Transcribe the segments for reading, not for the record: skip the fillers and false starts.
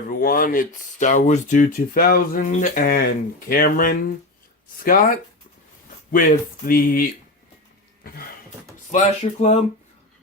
everyone, it's Star Wars Dude 2000 and Cameron Scott with the Slasher Club.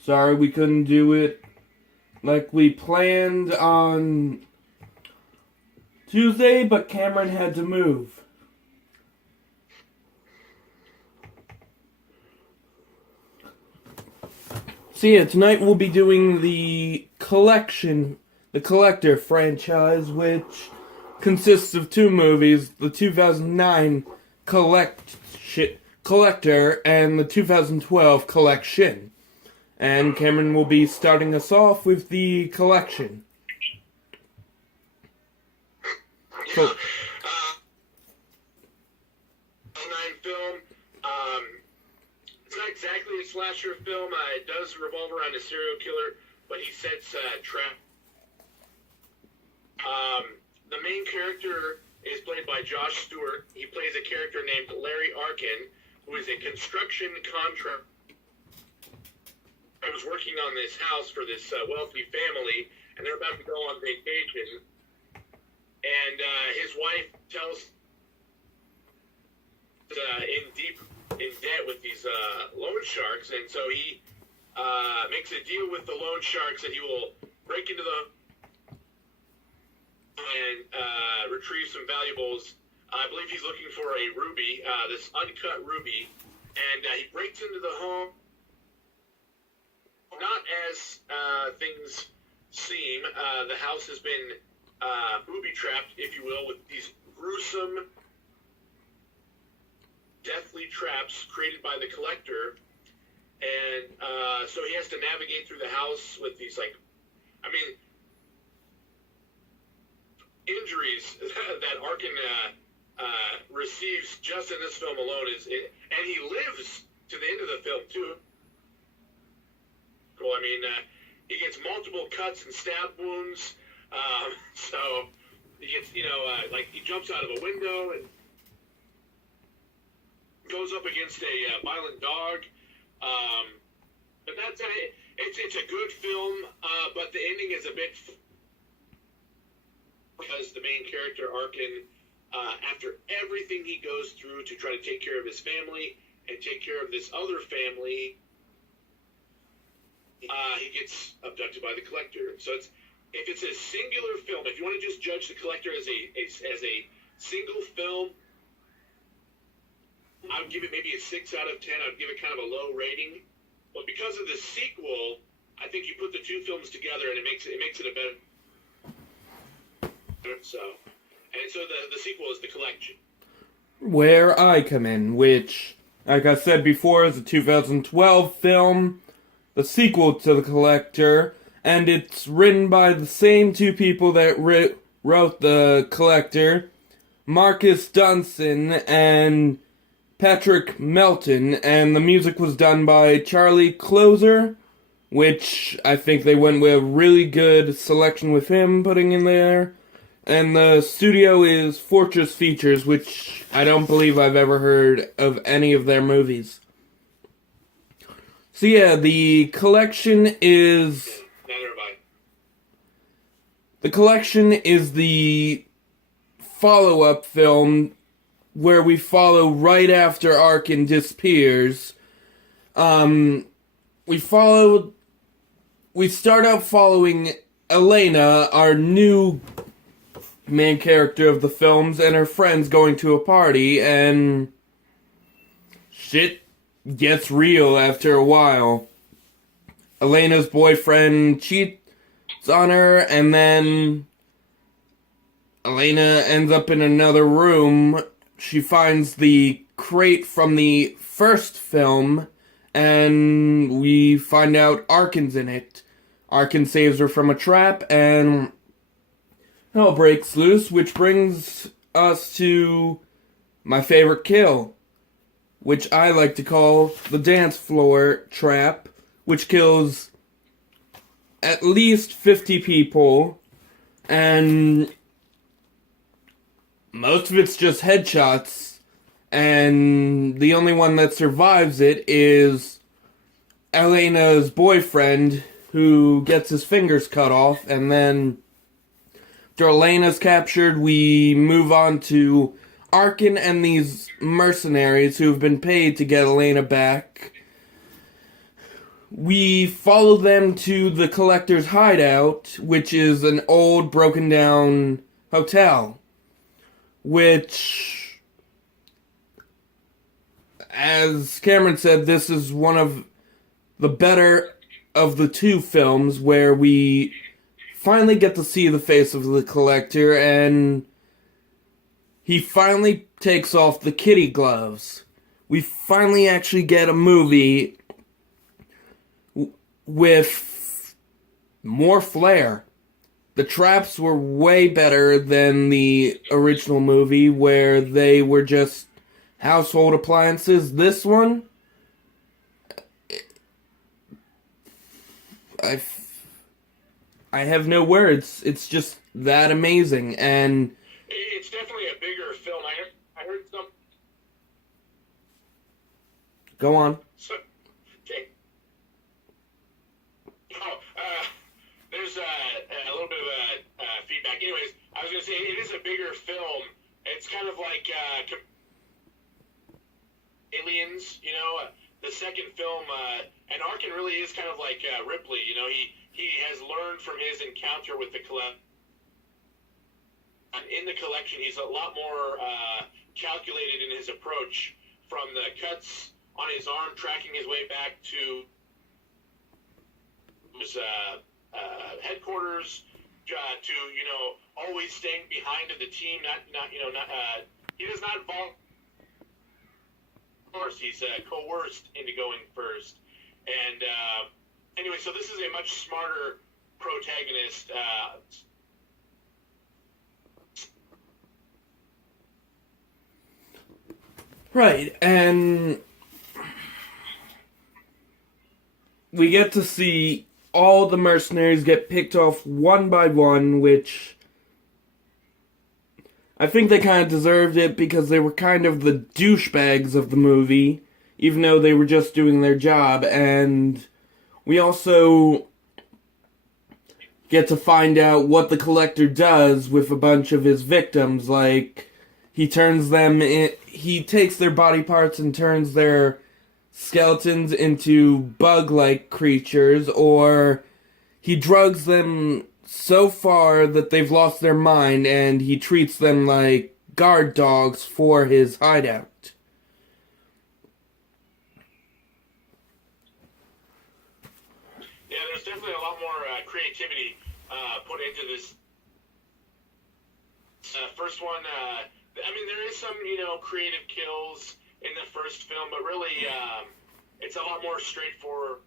Sorry we couldn't do it like we planned on Tuesday, but Cameron had to move. So yeah, tonight we'll be doing the Collector franchise, which consists of two movies, the 2009 Collector and the 2012 Collection. And Cameron will be starting us off with the Collection. Cool. 2009 film. It's not exactly a slasher film. It does revolve around a serial killer, but he sets trap. The main character is played by Josh Stewart. He plays a character named Larry Arkin, who is a construction contractor. I was working on this house for this wealthy family, and they're about to go on vacation. And his wife tells in debt with these loan sharks, and so he makes a deal with the loan sharks that he will break into the and retrieve some valuables. I believe he's looking for a ruby, this uncut ruby, and he breaks into the home. Not as things seem. The house has been booby-trapped, if you will, with these gruesome, deathly traps created by the Collector. And so he has to navigate through the house with these, injuries that Arkin receives just in this film alone. And he lives to the end of the film, too. Cool. He gets multiple cuts and stab wounds. So he gets, he jumps out of a window and goes up against a violent dog. But that's it. It's a good film, but the ending is a bit because the main character Arkin, after everything he goes through to try to take care of his family and take care of this other family, he gets abducted by the Collector. So if it's a singular film, if you want to just judge the Collector as a single film, I would give it maybe a 6 out of 10. I would give it kind of a low rating. But because of the sequel, I think you put the two films together and it makes it a better. So the sequel is the Collection. Where I come in, which, like I said before, is a 2012 film, the sequel to The Collector, and it's written by the same two people that wrote The Collector, Marcus Dunson and Patrick Melton, and the music was done by Charlie Closer, which I think they went with a really good selection with him putting in there. And the studio is Fortress Features, which I don't believe I've ever heard of any of their movies. So yeah, the Collection is... Neither have I. The Collection is the follow-up film where we follow right after Arkin disappears. We start out following Elena, our new main character of the films, and her friends going to a party, and shit gets real after a while. Elena's boyfriend cheats on her, and then Elena ends up in another room. She finds the crate from the first film, and we find out Arkin's in it. Arkin saves her from a trap, and hell breaks loose, which brings us to my favorite kill, which I like to call the dance floor trap, which kills at least 50 people, and most of it's just headshots, and the only one that survives it is Elena's boyfriend, who gets his fingers cut off, and then after Elena's captured, we move on to Arkin and these mercenaries who have been paid to get Elena back. We follow them to the Collector's hideout, which is an old, broken down hotel. Which, as Cameron said, this is one of the better of the two films where we finally get to see the face of the Collector, and he finally takes off the kitty gloves. We finally actually get a movie with more flair. The traps were way better than the original movie, where they were just household appliances. This one, I have no words. It's just that amazing, and it's definitely a bigger film. I heard some. Go on. Okay. There's a little bit of feedback. Anyways, I was gonna say it is a bigger film. It's kind of like Aliens, the second film, and Arkin really is kind of like Ripley. He has learned from his encounter with the collection. In the collection, he's a lot more calculated in his approach, from the cuts on his arm, tracking his way back to his headquarters, to always staying behind of the team. He does not volunteer. He's coerced into going first. And anyway, so this is a much smarter protagonist. Right, and we get to see all the mercenaries get picked off one by one, which I think they kind of deserved it because they were kind of the douchebags of the movie, even though they were just doing their job. And we also get to find out what the Collector does with a bunch of his victims. Like, he turns them in, he takes their body parts and turns their skeletons into bug-like creatures, or he drugs them so far that they've lost their mind, and he treats them like guard dogs for his hideout. Yeah, there's definitely a lot more creativity put into this. First one, there is some, creative kills in the first film, but really, it's a lot more straightforward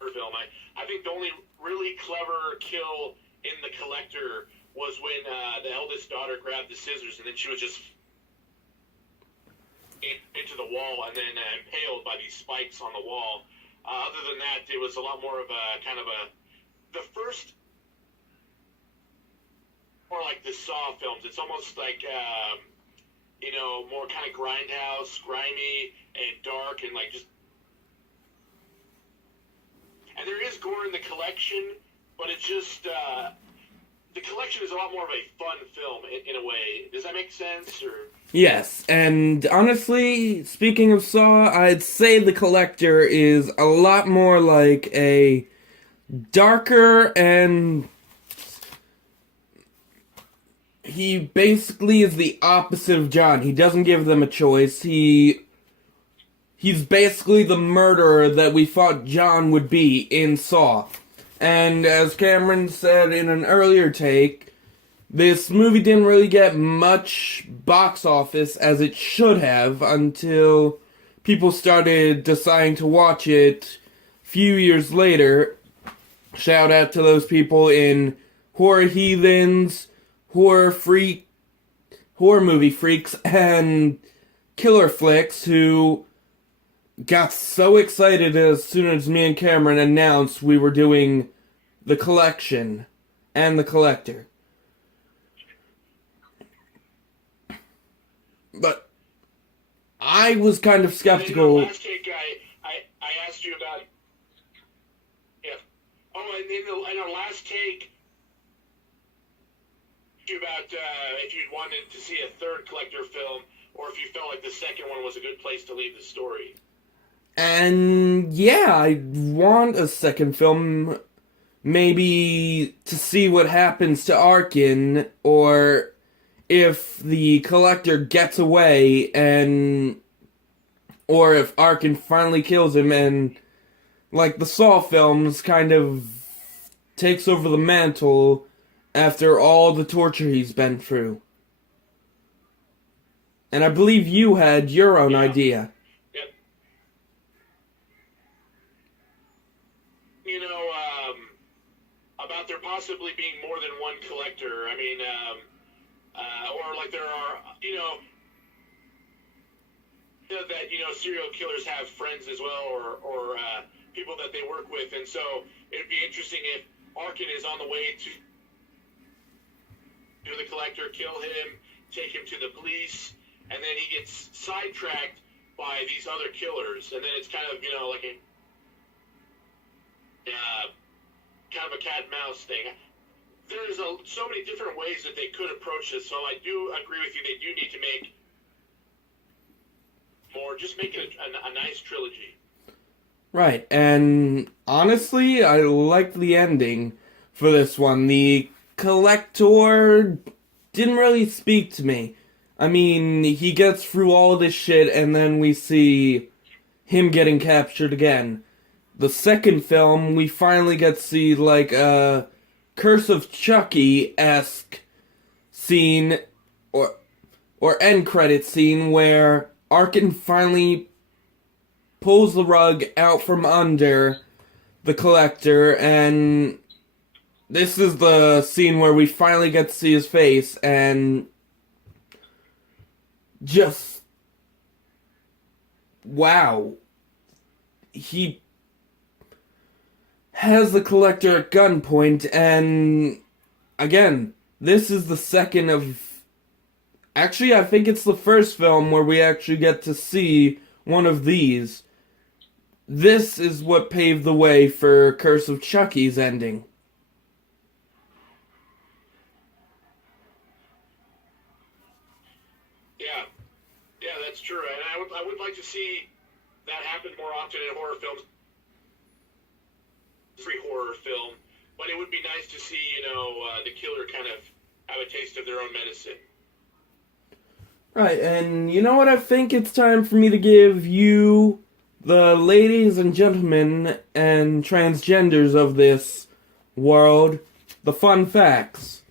film. I think the only really clever kill in The Collector was when the eldest daughter grabbed the scissors and then she was just into the wall and then impaled by these spikes on the wall. Other than that, it was a lot more of a kind of the first, more like the Saw films. It's almost like, more kind of grindhouse, grimy, and dark, and like just. And there is gore in The Collection, but it's just, The Collection is a lot more of a fun film in a way. Does that make sense? Or? Yes, and honestly, speaking of Saw, I'd say The Collector is a lot more like a darker, and he basically is the opposite of John. He doesn't give them a choice. He's basically the murderer that we thought John would be in Saw. And as Cameron said in an earlier take, this movie didn't really get much box office as it should have until people started deciding to watch it a few years later. Shout out to those people in Horror Heathens, Horror Movie Freaks, and Killer Flicks, who got so excited as soon as me and Cameron announced we were doing The Collection and The Collector. But I was kind of skeptical. In the last take, I asked you about. Yeah. Oh, and in our last take, you about if you'd wanted to see a third collector film, or if you felt like the second one was a good place to leave the story. And yeah, I want a second film, maybe to see what happens to Arkin, or if the collector gets away, and or if Arkin finally kills him, and like the Saw films, kind of takes over the mantle after all the torture he's been through. And I believe you had your own idea. Yep. You know, about there possibly being more than one collector. I mean, or like there are, that, serial killers have friends as well, or people that they work with. And so it'd be interesting if Arkin is on the way to the collector, kill him, take him to the police, and then he gets sidetracked by these other killers, and then it's kind of, like a kind of a cat and mouse thing. There's so many different ways that they could approach this, so I do agree with you. They do need to make more, just make it a nice trilogy. Right, and honestly, I liked the ending for this one. The collector didn't really speak to me. I mean, he gets through all this shit, and then we see him getting captured again. The second film, we finally get to see, like, a Curse of Chucky-esque scene, or end credit scene, where Arkin finally pulls the rug out from under the collector, and this is the scene where we finally get to see his face, and just, wow. He has the collector at gunpoint, and again, this is the second of... Actually, I think it's the first film where we actually get to see one of these. This is what paved the way for Curse of Chucky's ending. Yeah, that's true. And I would like to see that happen more often in horror films. Free horror film, but it would be nice to see, the killer kind of have a taste of their own medicine. Right, and you know what? I think it's time for me to give you, the ladies and gentlemen and transgenders of this world, the fun facts.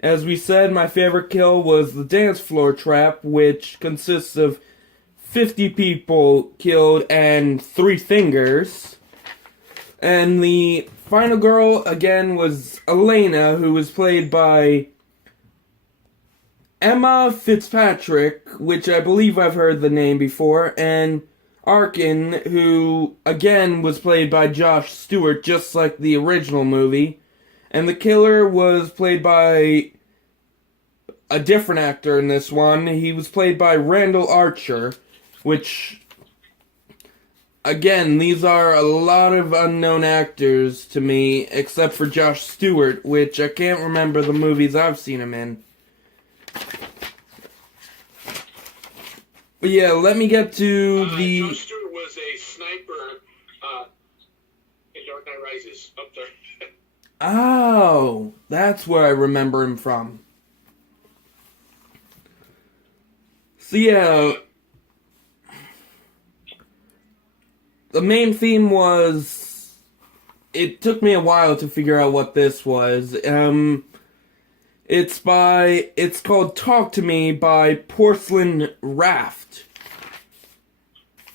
As we said, my favorite kill was the dance floor trap, which consists of 50 people killed and 3 fingers. And the final girl, again, was Elena, who was played by Emma Fitzpatrick, which I believe I've heard the name before, and Arkin, who, again, was played by Josh Stewart, just like the original movie. And the killer was played by a different actor in this one. He was played by Randall Archer, which... Again, these are a lot of unknown actors to me, except for Josh Stewart, which I can't remember the movies I've seen him in. But yeah, let me get to the... Josh Stewart was a sniper in Dark Knight Rises. Up there. Oh, that's where I remember him from. So yeah... The main theme was... It took me a while to figure out what this was. It's called Talk to Me by Porcelain Raft.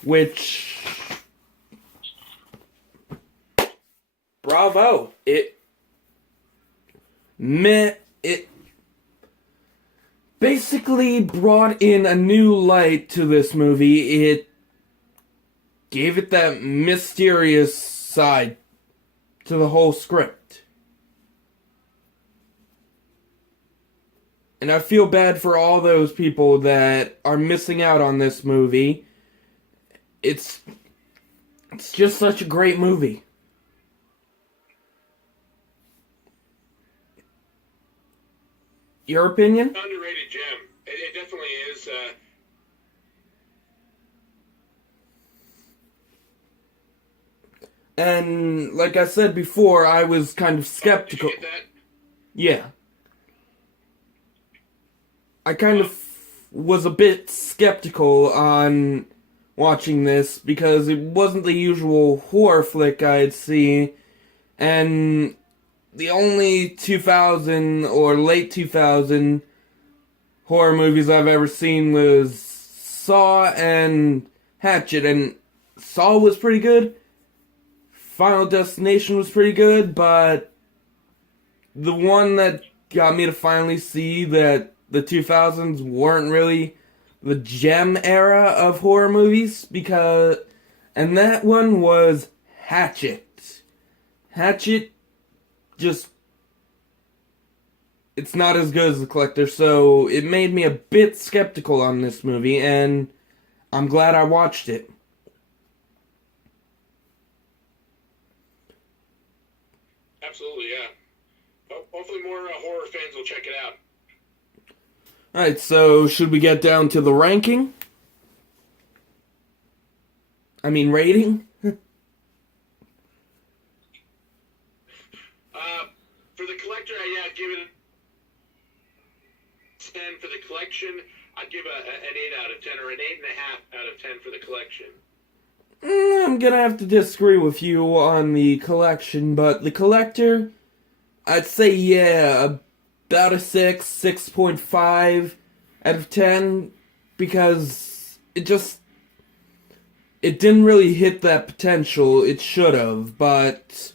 Which... Bravo! It basically brought in a new light to this movie. It gave it that mysterious side to the whole script. And I feel bad for all those people that are missing out on this movie. It's just such a great movie. Your opinion? Underrated gem. It definitely is. And like I said before, I was kind of Did skeptical. you get that? Yeah. I kind of was a bit skeptical on watching this because it wasn't the usual horror flick I'd see, and the only 2000 or late 2000 horror movies I've ever seen was Saw and Hatchet, and Saw was pretty good. Final Destination was pretty good, but the one that got me to finally see that the 2000s weren't really the gem era of horror movies, and that one was Hatchet. Hatchet just, it's not as good as The Collector, so it made me a bit skeptical on this movie, and I'm glad I watched it. Absolutely, yeah. Hopefully more horror fans will check it out. Alright, so should we get down to the ranking? I mean, rating? For The Collector, I'd give it a 10. For The Collection, I'd give an 8 out of 10, or an 8.5 out of 10 for The Collection. I'm gonna have to disagree with you on The Collection, but The Collector, I'd say, yeah, about a 6.5 out of 10, because it didn't really hit that potential it should have, but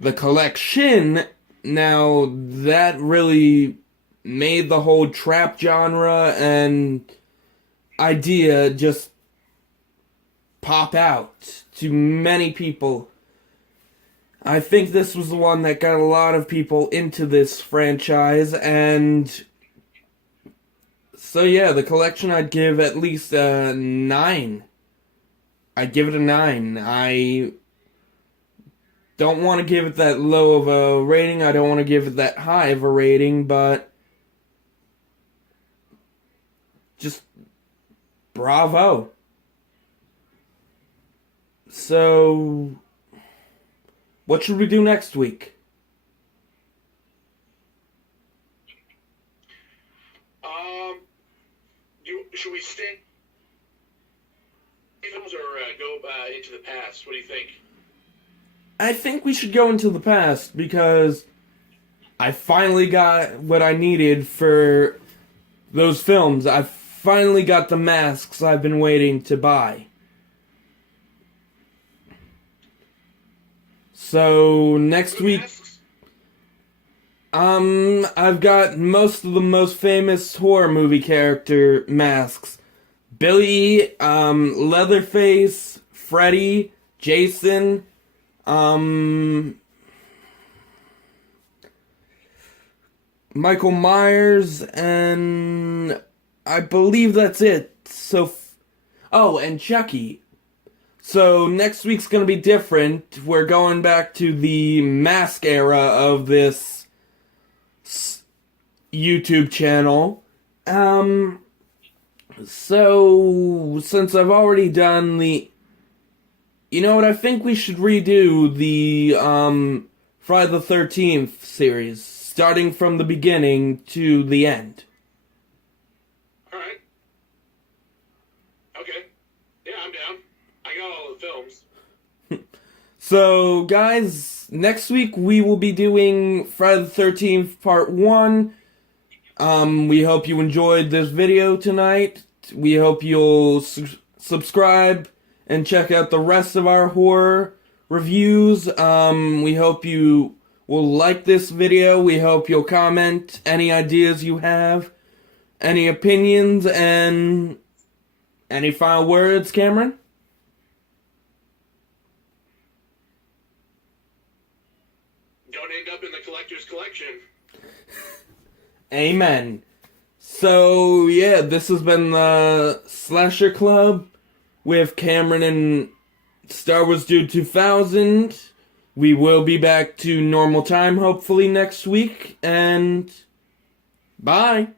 The Collection, now, that really made the whole trap genre and idea just pop out to many people. I think this was the one that got a lot of people into this franchise, and so yeah, The Collection I'd give at least a 9. I'd give it a 9. I don't want to give it that low of a rating, I don't want to give it that high of a rating, but just bravo. So, what should we do next week? Should we stay films or go into the past? What do you think? I think we should go into the past because I finally got what I needed for those films. I finally got the masks I've been waiting to buy. So next week, I've got most of the most famous horror movie character masks. Billy, Leatherface, Freddy, Jason, Michael Myers, and I believe that's it. Oh, and Chucky. So next week's gonna be different. We're going back to the mask era of this YouTube channel. So since I've already done you know what, I think we should redo the, Friday the 13th series, starting from the beginning to the end. Alright. Okay. Yeah, I'm down. I got all the films. So, guys, next week we will be doing Friday the 13th Part 1. We hope you enjoyed this video tonight. We hope you'll subscribe and check out the rest of our horror reviews. We hope you will like this video. We hope you'll comment any ideas you have, any opinions, and any final words, Cameron? Don't end up in the collector's collection. Amen. So, yeah, this has been the Slasher Club with Cameron and Star Wars Dude 2000. We will be back to normal time, hopefully, next week. And Bye.